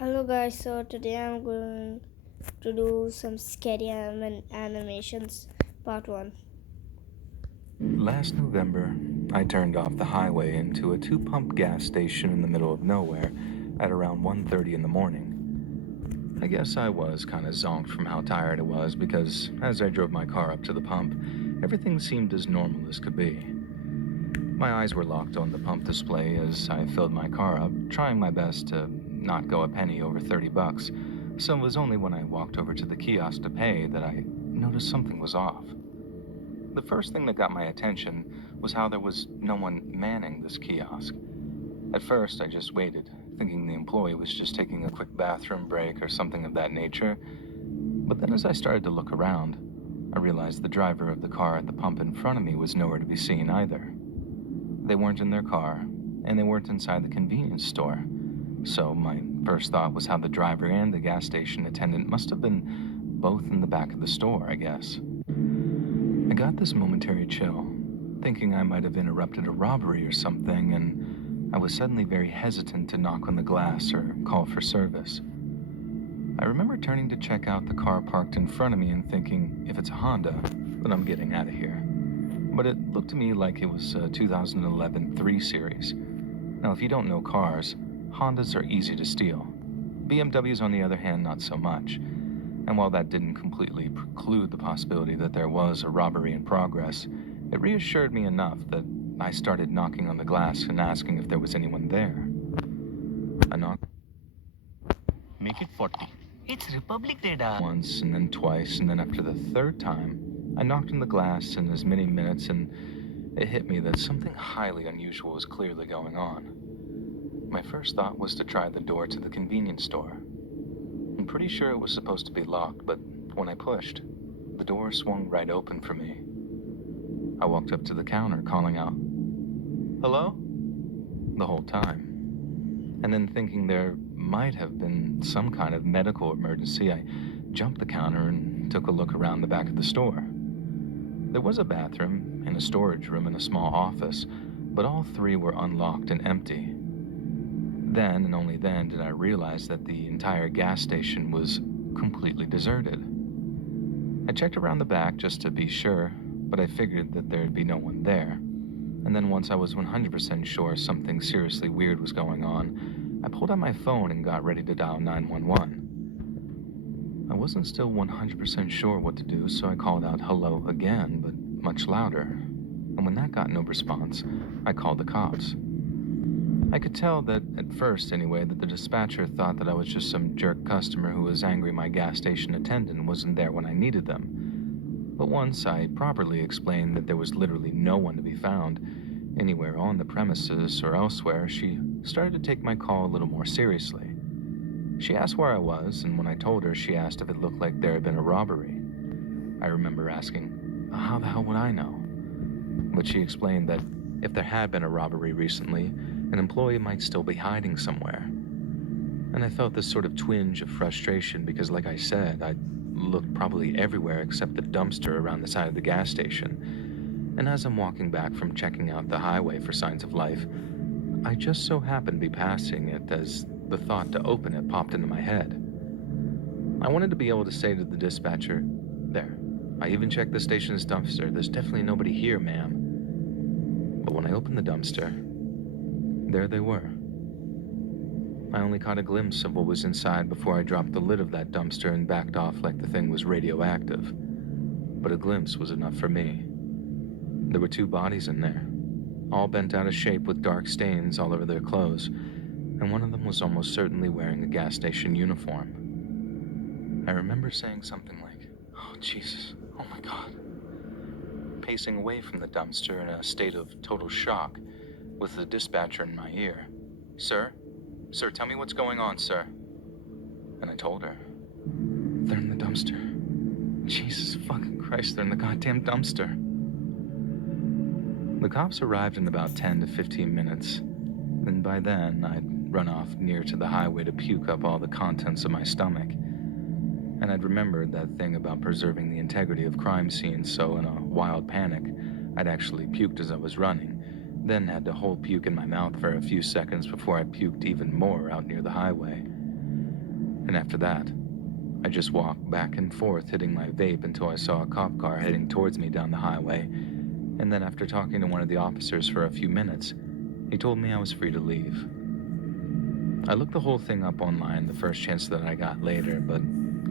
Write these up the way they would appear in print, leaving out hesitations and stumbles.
Hello guys, so today I'm going to do some scary animations part 1. Last November, I turned off the highway into a two-pump gas station in the middle of nowhere at around 1:30 in the morning. I guess I was kind of zonked from how tired I was because as I drove my car up to the pump, everything seemed as normal as could be. My eyes were locked on the pump display as I filled my car up, trying my best to not go a penny over $30, so it was only when I walked over to the kiosk to pay that I noticed something was off. The first thing that got my attention was how there was no one manning this kiosk. At first, I just waited, thinking the employee was just taking a quick bathroom break or something of that nature. But then as I started to look around, I realized the driver of the car at the pump in front of me was nowhere to be seen either. They weren't in their car, and they weren't inside the convenience store. So my first thought was how the driver and the gas station attendant must have been both in the back of the store, I guess. I got this momentary chill, thinking I might have interrupted a robbery or something, and I was suddenly very hesitant to knock on the glass or call for service. I remember turning to check out the car parked in front of me and thinking, if it's a Honda, then I'm getting out of here. But it looked to me like it was a 2011 3 Series. Now, if you don't know cars, Hondas are easy to steal. BMWs, on the other hand, not so much. And while that didn't completely preclude the possibility that there was a robbery in progress, it reassured me enough that I started knocking on the glass and asking if there was anyone there. I knocked Make it 40. It's Republic Day, da. once, and then twice, and then after the third time, I knocked on the glass in as many minutes, and it hit me that something highly unusual was clearly going on. My first thought was to try the door to the convenience store. I'm pretty sure it was supposed to be locked, but when I pushed, the door swung right open for me. I walked up to the counter, calling out, "Hello?" the whole time. And then thinking there might have been some kind of medical emergency, I jumped the counter and took a look around the back of the store. There was a bathroom and a storage room and a small office, but all three were unlocked and empty. Then, and only then, did I realize that the entire gas station was completely deserted. I checked around the back just to be sure, but I figured that there'd be no one there. And then once I was 100% sure something seriously weird was going on, I pulled out my phone and got ready to dial 911. I wasn't still 100% sure what to do, so I called out hello again, but much louder. And when that got no response, I called the cops. I could tell that, at first anyway, that the dispatcher thought that I was just some jerk customer who was angry my gas station attendant wasn't there when I needed them. But once I properly explained that there was literally no one to be found anywhere on the premises or elsewhere, she started to take my call a little more seriously. She asked where I was, and when I told her, she asked if it looked like there had been a robbery. I remember asking, how the hell would I know? But she explained that if there had been a robbery recently, an employee might still be hiding somewhere. And I felt this sort of twinge of frustration because, like I said, I'd looked probably everywhere except the dumpster around the side of the gas station. And as I'm walking back from checking out the highway for signs of life, I just so happened to be passing it as the thought to open it popped into my head. I wanted to be able to say to the dispatcher, "There, I even checked the station's dumpster. There's definitely nobody here, ma'am." But when I opened the dumpster, there they were. I only caught a glimpse of what was inside before I dropped the lid of that dumpster and backed off like the thing was radioactive. But a glimpse was enough for me. There were two bodies in there, all bent out of shape with dark stains all over their clothes, and one of them was almost certainly wearing a gas station uniform. I remember saying something like, "Oh, Jesus, oh my God," pacing away from the dumpster in a state of total shock, with the dispatcher in my ear. Sir, tell me what's going on, sir." And I told her. "They're in the dumpster. Jesus fucking Christ, they're in the goddamn dumpster." The cops arrived in about 10 to 15 minutes, and by then I'd run off near to the highway to puke up all the contents of my stomach. And I'd remembered that thing about preserving the integrity of crime scenes, so in a wild panic, I'd actually puked as I was running, then had to hold puke in my mouth for a few seconds before I puked even more out near the highway. And after that, I just walked back and forth hitting my vape until I saw a cop car heading towards me down the highway, and then after talking to one of the officers for a few minutes, he told me I was free to leave. I looked the whole thing up online the first chance that I got later, but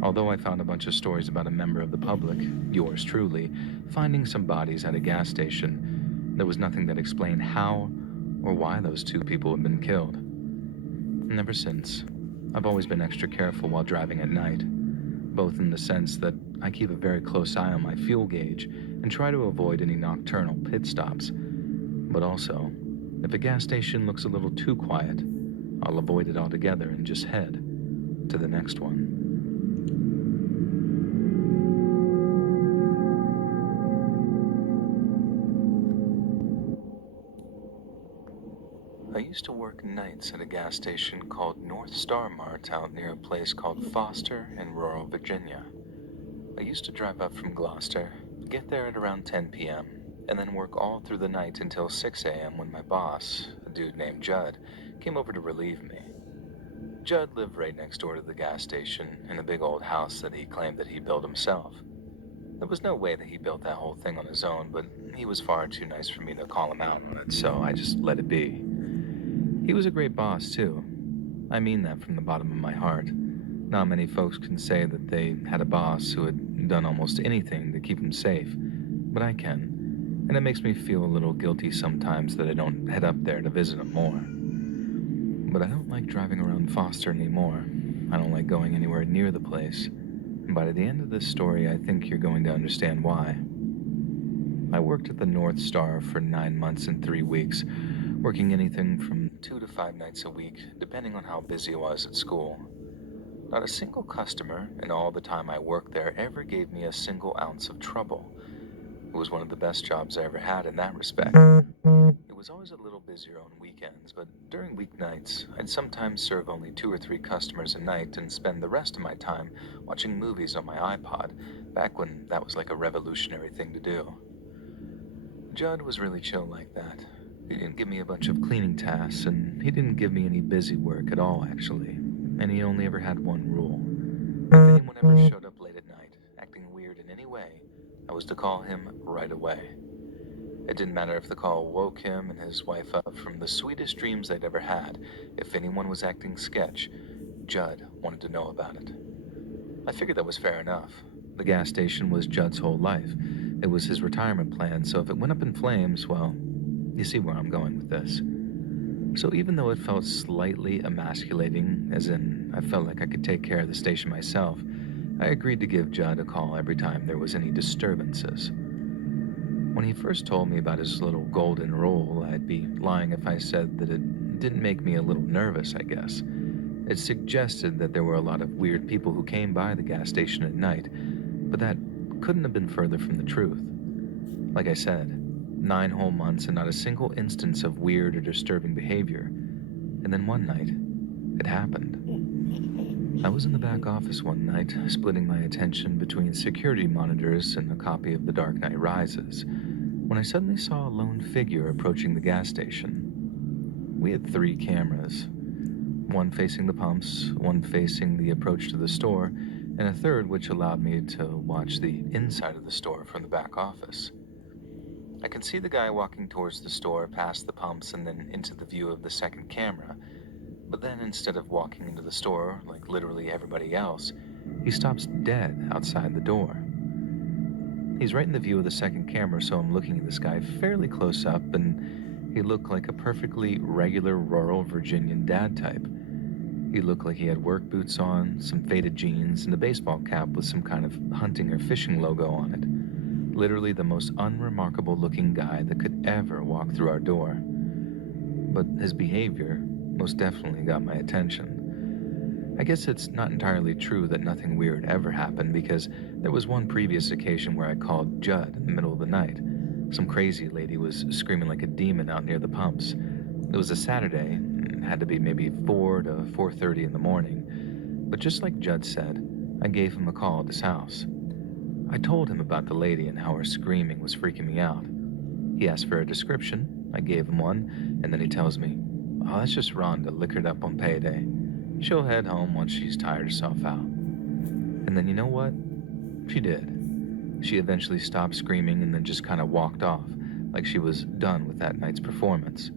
although I found a bunch of stories about a member of the public, yours truly, finding some bodies at a gas station, there was nothing that explained how or why those two people had been killed. And ever since, I've always been extra careful while driving at night, both in the sense that I keep a very close eye on my fuel gauge and try to avoid any nocturnal pit stops, but also, if a gas station looks a little too quiet, I'll avoid it altogether and just head to the next one. I used to work nights at a gas station called North Star Mart out near a place called Foster in rural Virginia. I used to drive up from Gloucester, get there at around 10 p.m., and then work all through the night until 6 a.m. when my boss, a dude named Judd, came over to relieve me. Judd lived right next door to the gas station in a big old house that he claimed that he built himself. There was no way that he built that whole thing on his own, but he was far too nice for me to call him out on it, so I just let it be. He was a great boss, too. I mean that from the bottom of my heart. Not many folks can say that they had a boss who had done almost anything to keep them safe, but I can, and it makes me feel a little guilty sometimes that I don't head up there to visit him more. But I don't like driving around Foster anymore. I don't like going anywhere near the place. And by the end of this story, I think you're going to understand why. I worked at the North Star for 9 months and 3 weeks, working anything from 2 to 5 nights a week, depending on how busy I was at school. Not a single customer in all the time I worked there ever gave me a single ounce of trouble. It was one of the best jobs I ever had in that respect. It was always a little busier on weekends, but during weeknights, I'd sometimes serve only 2 or 3 customers a night and spend the rest of my time watching movies on my iPod, back when that was like a revolutionary thing to do. Judd was really chill like that. He didn't give me a bunch of cleaning tasks, and he didn't give me any busy work at all, actually. And he only ever had one rule. If anyone ever showed up late at night, acting weird in any way, I was to call him right away. It didn't matter if the call woke him and his wife up from the sweetest dreams they'd ever had. If anyone was acting sketch, Judd wanted to know about it. I figured that was fair enough. The gas station was Judd's whole life. It was his retirement plan, so if it went up in flames, well, you see where I'm going with this. So even though it felt slightly emasculating, as in I felt like I could take care of the station myself, I agreed to give Judd a call every time there was any disturbances. When he first told me about his little golden rule, I'd be lying if I said that it didn't make me a little nervous, I guess. It suggested that there were a lot of weird people who came by the gas station at night, but that couldn't have been further from the truth. Like I said, 9 whole months and not a single instance of weird or disturbing behavior. And then one night, it happened. I was in the back office one night, splitting my attention between security monitors and a copy of The Dark Knight Rises, when I suddenly saw a lone figure approaching the gas station. We had 3 cameras, one facing the pumps, one facing the approach to the store, and a third which allowed me to watch the inside of the store from the back office. I could see the guy walking towards the store, past the pumps, and then into the view of the second camera. But then instead of walking into the store, like literally everybody else, he stops dead outside the door. He's right in the view of the second camera, so I'm looking at this guy fairly close up, and he looked like a perfectly regular rural Virginian dad type. He looked like he had work boots on, some faded jeans, and a baseball cap with some kind of hunting or fishing logo on it. Literally the most unremarkable looking guy that could ever walk through our door. But his behavior most definitely got my attention. I guess it's not entirely true that nothing weird ever happened, because there was one previous occasion where I called Judd in the middle of the night. Some crazy lady was screaming like a demon out near the pumps. It was a Saturday, and it had to be maybe 4 to 4:30 in the morning. But just like Judd said, I gave him a call at his house. I told him about the lady and how her screaming was freaking me out. He asked for a description, I gave him one, and then he tells me, "Oh, that's just Rhonda, liquored up on payday." she'll head home once she's tired herself out. And then you know what? She did. She eventually stopped screaming and then just kind of walked off, like she was done with that night's performance.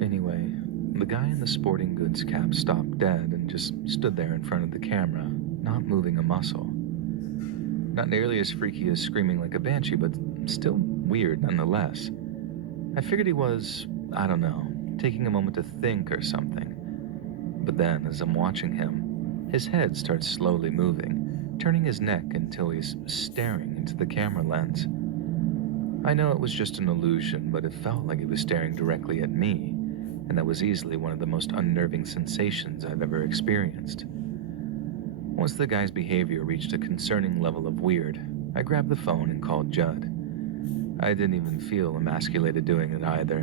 Anyway, the guy in the sporting goods cap stopped dead and just stood there in front of the camera, not moving a muscle. Not nearly as freaky as screaming like a banshee, but still weird nonetheless. I figured he was, I don't know, taking a moment to think or something. But then, as I'm watching him, his head starts slowly moving, turning his neck until he's staring into the camera lens. I know it was just an illusion, but it felt like he was staring directly at me, and that was easily one of the most unnerving sensations I've ever experienced. Once the guy's behavior reached a concerning level of weird, I grabbed the phone and called Judd. I didn't even feel emasculated doing it either.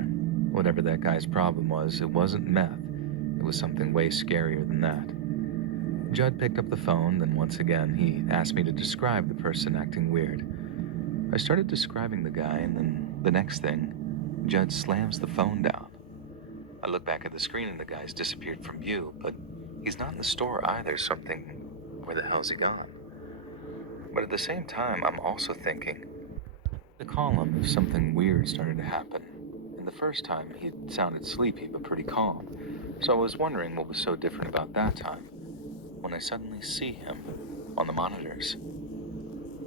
Whatever that guy's problem was, it wasn't meth. It was something way scarier than that. Judd picked up the phone, then once again, he asked me to describe the person acting weird. I started describing the guy, and then the next thing, Judd slams the phone down. I look back at the screen and the guy's disappeared from view, but he's not in the store either, so I'm thinking, where the hell's he gone? But at the same time, I'm also thinking, to call him if something weird started to happen. And the first time, he sounded sleepy but pretty calm, so I was wondering what was so different about that time, when I suddenly see him on the monitors.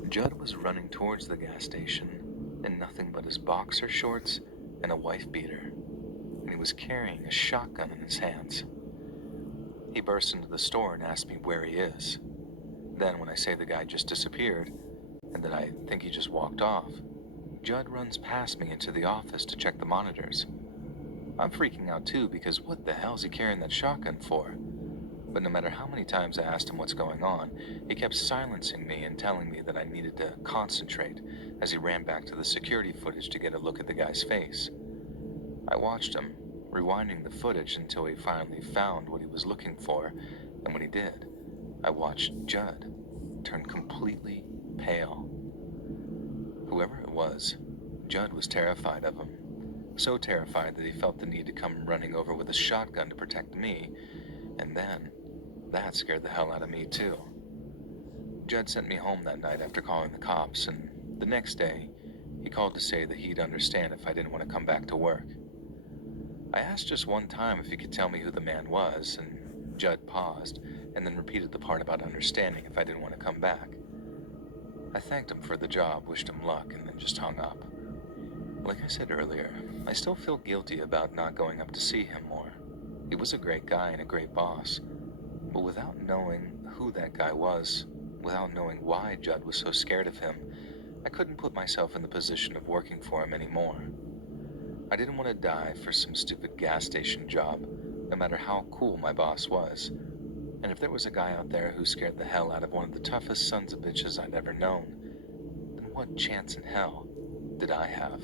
Judd was running towards the gas station in nothing but his boxer shorts and a wife beater, and he was carrying a shotgun in his hands. He burst into the store and asked me where he is. Then, when I say the guy just disappeared, and that I think he just walked off, Judd runs past me into the office to check the monitors. I'm freaking out too, because what the hell is he carrying that shotgun for? But no matter how many times I asked him what's going on, he kept silencing me and telling me that I needed to concentrate as he ran back to the security footage to get a look at the guy's face. I watched him, rewinding the footage until he finally found what he was looking for, and when he did, I watched Judd turn completely pale. Whoever it was, Judd was terrified of him. So terrified that he felt the need to come running over with a shotgun to protect me, and then that scared the hell out of me too. Judd sent me home that night after calling the cops, and the next day, he called to say that he'd understand if I didn't want to come back to work. I asked just one time if he could tell me who the man was, and Judd paused, and then repeated the part about understanding if I didn't want to come back. I thanked him for the job, wished him luck, and then just hung up. Like I said earlier, I still feel guilty about not going up to see him more. He was a great guy and a great boss, but without knowing who that guy was, without knowing why Judd was so scared of him, I couldn't put myself in the position of working for him anymore. I didn't want to die for some stupid gas station job, no matter how cool my boss was. And if there was a guy out there who scared the hell out of one of the toughest sons of bitches I'd ever known, then what chance in hell did I have?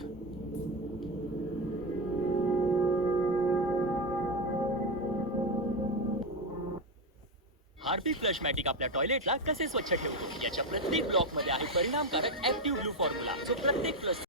Harpic Flushmatic आपल्या टॉयलेटला कसे स्वच्छ ठेवतो याच्या प्रत्येक ब्लॉकमध्ये आहे परिणामकारक ऍक्टिव्ह ब्लू फॉर्म्युला जो प्रत्येक फ्लश